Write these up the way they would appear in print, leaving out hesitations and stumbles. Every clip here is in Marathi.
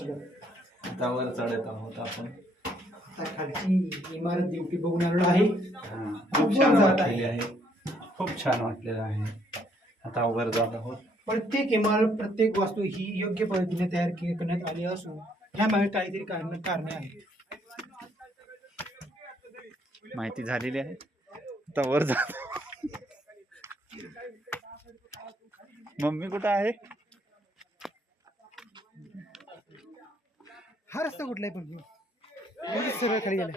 आता वर चढत आहोत आपण. आता खालची इमारत ड्युटी बघून आलेलो आहे. खूप छान वाटलेली आहे. खूप छान वाटलेलं आहे. आता वर जात आहोत. प्रत्येक इमारत प्रत्येक वास्तू ही योग्य पद्धतीने तयार करण्यात आली असून ह्यामागे काहीतरी कारणे आहेत. माहिती झालेली आहे. आता वर जात. मम्मी कुठं आहे? हा रस्ता कुठला आहे पण सरळ खाली गेला.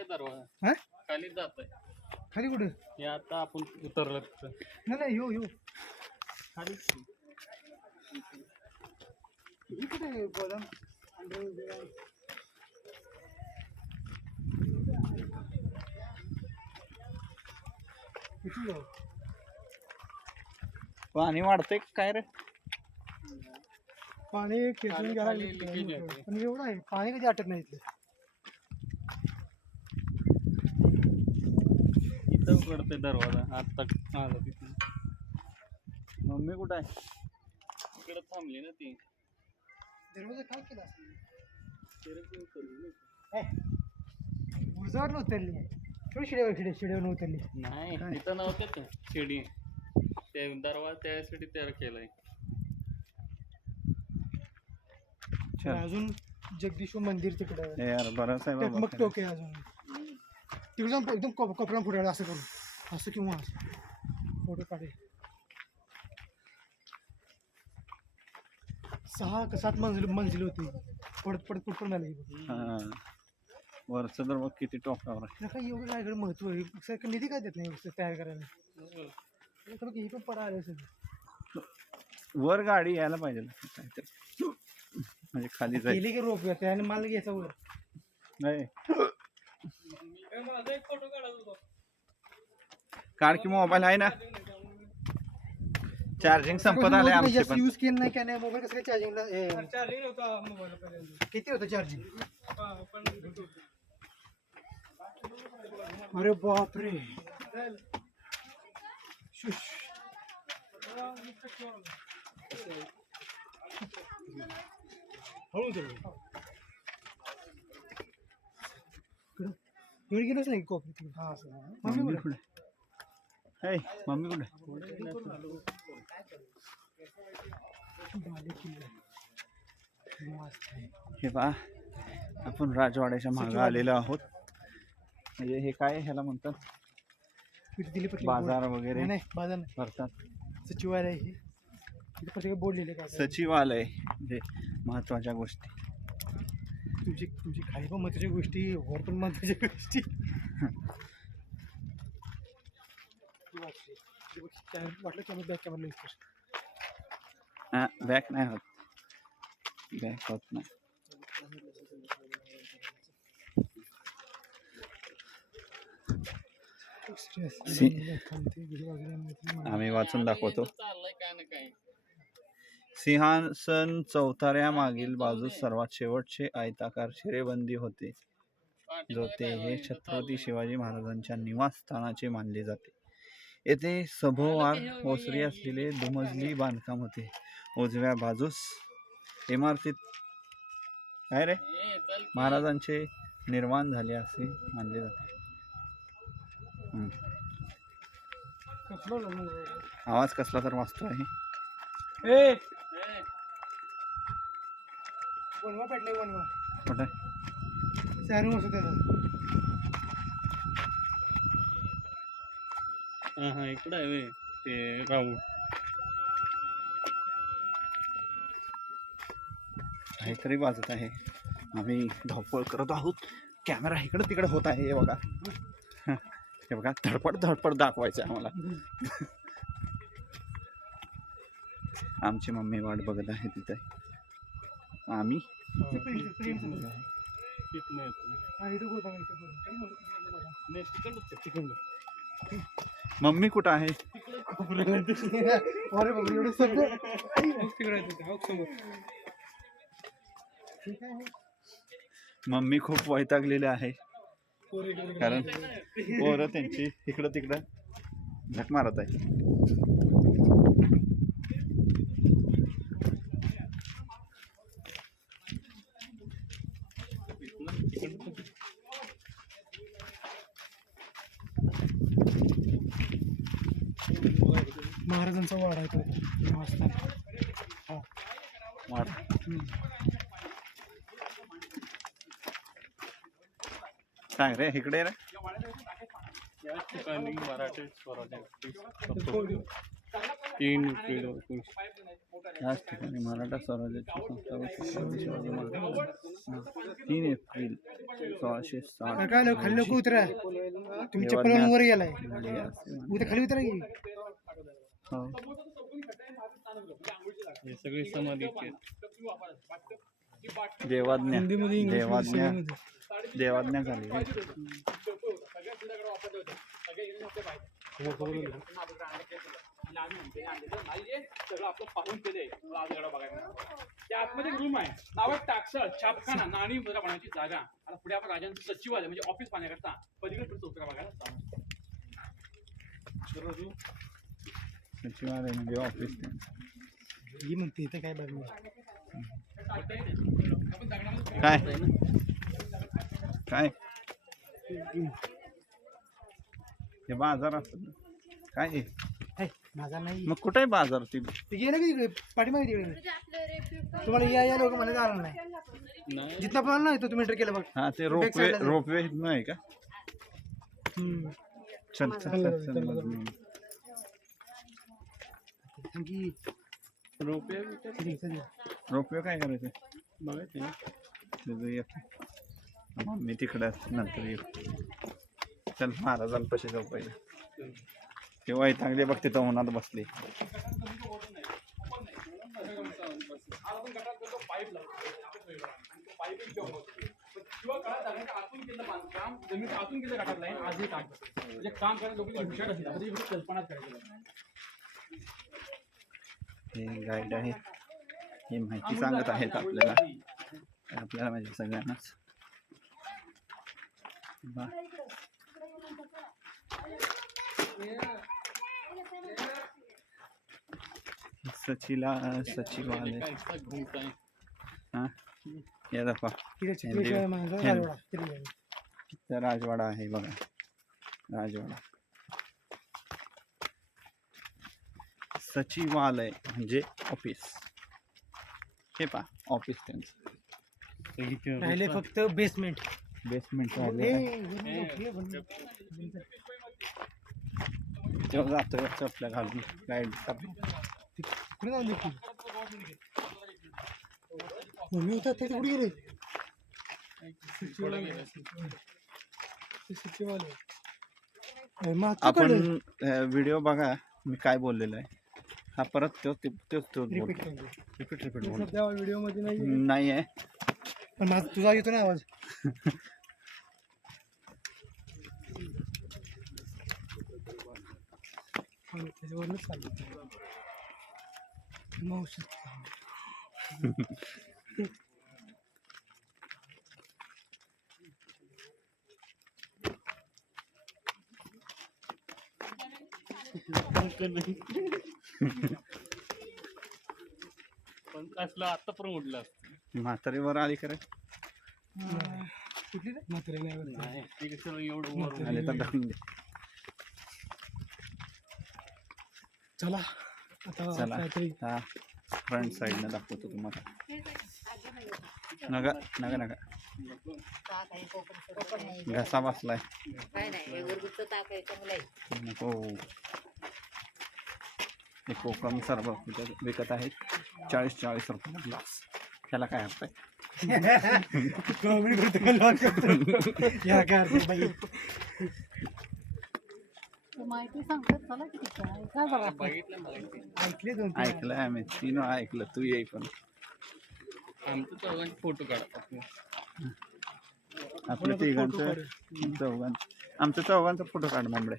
हा खाली जातोय. खाली कुठं? हे आता आपण उतरलो तिथं. नाही यो यो खाली कुठे आहे गोदाम? पाणी वाढतंय काय रे? पाणी खेचून घ्यायला पण एवढं आहे पाणी कधी आटत नाही इथलं. इथं उघडतोय दरवाजा. आता आलं तिथून. मम्मी कुठं आहे? इकडे थांबली ना ती. दरवाजा काय केला उजावर उतरली थोडी शिड्यावर उतरली. नाही तिथं नव्हते ते शिडी. ते दरवाजा त्यासाठी तयार केलाय. अजून जगदीश्वर मंदिर तिकडं यार बरंच आहे बाबा. टकमक टोक आहे अजून तिकडे जाऊन एकदम कपडा फुटायला असं करून असं किंवा असं फोटो काढे. 6 का 7 मंजिल होती. पडत मिळाली. वरचं तर बघ किती टोकावर आहे. काय एवढं काय महत्व आहे. निधी काय देत नाही तयार करायला. ही पण पडा आले सगळं. वर गाडी यायला पाहिजे काहीतरी म्हणजे खाली जाईल. गेली की रोप येते आणि माल घ्यायचा वर. नाही माझा एक फोटो काढायचा. काढ की मोबाईल आहे ना. चार्जिंग संपत आले आमचे पण. यूज केलं नाही काय नाही मोबाईल कसं काय चार्जिंगला. चार्जिंग होता मोबाईल. किती होतं चार्जिंग? अरे बापरे. एवढी गेलंच नाही कॉपी. मम्मी कुठे? हे मम्मी कुठे? हे पहा आपण राजवाड्याच्या मागे आलेलो आहोत. म्हणजे हे काय ह्याला म्हणतात बाजार वगैरे नाही बाजार नाही भरतात. सचिवालय हे प्रत्येक बोर्ड लिहिले काय सचिवालय म्हणजे महत्वाच्या गोष्टी. तुझी काही पण महत्वाच्या गोष्टी वर पण महत्वाच्या गोष्टी. वाटलं की बॅक कॅमेरा यूज कर. बॅक नाही होत. बॅक होत नाही. आम्ही वाचून दाखवतो. चाललंय काय ना काय. सिंहासन चौथऱ्यामागील बाजूस सर्वात शेवटचे आयताकार शिरेबंदी होते. जो ते हे छत्रपती शिवाजी महाराजांच्या निवासस्थानाचे मानले जाते. येथे सभोवार ओसरी असलेले दुमजली बांधकाम होते. उजव्या बाजूस इमारतीत काय रे महाराजांचे निर्माण झाले असे मानले जाते. आवाज कसला तर वाजतो आहे. वनवा पेटले वनवा कुठे? सॅरून असं त्याचं. हा इकडं आहे वे ते राऊंड. काहीतरी वाजत आहे. आम्ही धावपळ करत आहोत. कॅमेरा इकडं तिकडं होत आहे. हे बघा हे बघा धडपड धडपड दाखवायचं आम्हाला. आमची मम्मी वाट बघत आहे तिथे. आम्ही मम्मी कुठं आहे? मम्मी खूप वैतागलेले आहे कारण पोरं त्यांची इकडं तिकडं झक मारत आहे. महाराजांचा वाडा आहे तो निवासस्थान. हा. वाडा. सांग रे इकडे रे. या ठिकाणी मराठी स्वराज्याची स्थापना 3 एप्रिल 1900. याच ठिकाणी मराठा स्वराज्याची संस्थापक छत्रपती शिवाजी महाराज 3 एप्रिल 1660 काय लोक खाली लोक उतरा तुम्ही चप्पल वर गेलाय झाले असे उद्या खाली उतरा की. हो. हे सगळे समाधीचे आहेत. देवाज्ञा हिंदीमध्ये इंग्लिश देवाज्ञा देवाज्ञा झाली रे. सगळं आपलं पाहून केलंय राजगडा बघायला. त्या आतमध्ये रूम आहे नावात टाकसळ छापखाना नाणी मुद्रा बनवायची जागा. आता पुढे आपण राजांचं सचिवालय म्हणजे ऑफिस पाहण्याकरता पलीकडे पुढचं उत्तरा बघायला जाऊ. सचिवालय म्हणजे ऑफिस. ही म्हणते इथे काय बघणार काय काय हे बाजार असत काय हे? माझा नाही मग कुठे बाजार ती ते गेलं की तिकडे पाठीमागे तिकडे तुम्हाला या लोक मला जाणार नाही नाही जिथं पण नाही तो तुम्ही एंटर केलं बघ. हा ते रोपवे नाही का? चल चल चल चल मग. आणखी रुपये रोपवे काय करायचं बघायचे ना. तुझं एक मग मी तिकडे नंतर येऊ. चल महाराजांपाशी जाऊ पहिले. तेव्हा चांगले बघ तिथं उन्हात बसले. किंवा काळात जाण्याच्या आतून केलं बांधकाम जमिनीच्या आतून केलं गटार लाईन आजही काम करतात. म्हणजे काम करायला लोक हुशार असतात म्हणजे एवढी कल्पनाच करायची. हे गाईड आहेत हे माहिती सांगत आहेत आपल्याला आपल्याला माहिती सगळ्यांनाच. बा. सचिवालय काय इतका घुमताय. हा या दाखवा तिकडे चिखलीच्या मागं राजवाडा. तिकडे जाऊ. त्या राजवाडा आहे बघा राजवाडा. सचिवालय म्हणजे ऑफिस. हे पा ऑफिस त्यांचं. राहिले फक्त बेसमेंट. बेसमेंट राहिले तेव्हा जातोय चपल्या घालून गाईड कुठे जाऊन देखील मम्मी होता ते कुठे गेले सचिवालय. आपण व्हिडिओ बघा मी काय बोललेलो आहे. हा परत तोच रिपीट रिपीट बोल सध्या व्हिडिओ मध्ये नाही नाही आहे. पण माझा तुझा येतो ना आवाज. त्याच्यावरूनच चालू मावशी. पण असलं आता पण उडलं असतं. म्हातारीवर आली खरं कुठली रे म्हातारी नाही बरं. नाही ते कसं एवढं वर आले तर ढकलून दे. चला आता चला काहीतरी हा फ्रंट साईडनं दाखवतो तुम्हाला. नका नका नका घसा बसलाय काय नाही हे घरगुतीचं ताक आहे चांगलं आहे. नको. हे कोकम सर्व विकत आहेत 40 रुपये ग्लास. त्याला काय अर्थ आहे? कॉमेडी करतो या काय अर्थ बाई. माहिती सांगतात चला किती काय बघा बघितलं माहिती. ऐकले दोन ऐकलंय आम्ही 3 वेळा ऐकलं. तू येई पण आमचं चौघांचे फोटो काढतात. आपल्या तिघांचं आमच्या चौघांचा फोटो काढ मांबडे.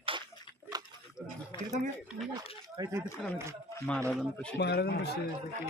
महाराजांपाशी महाराजांपाशी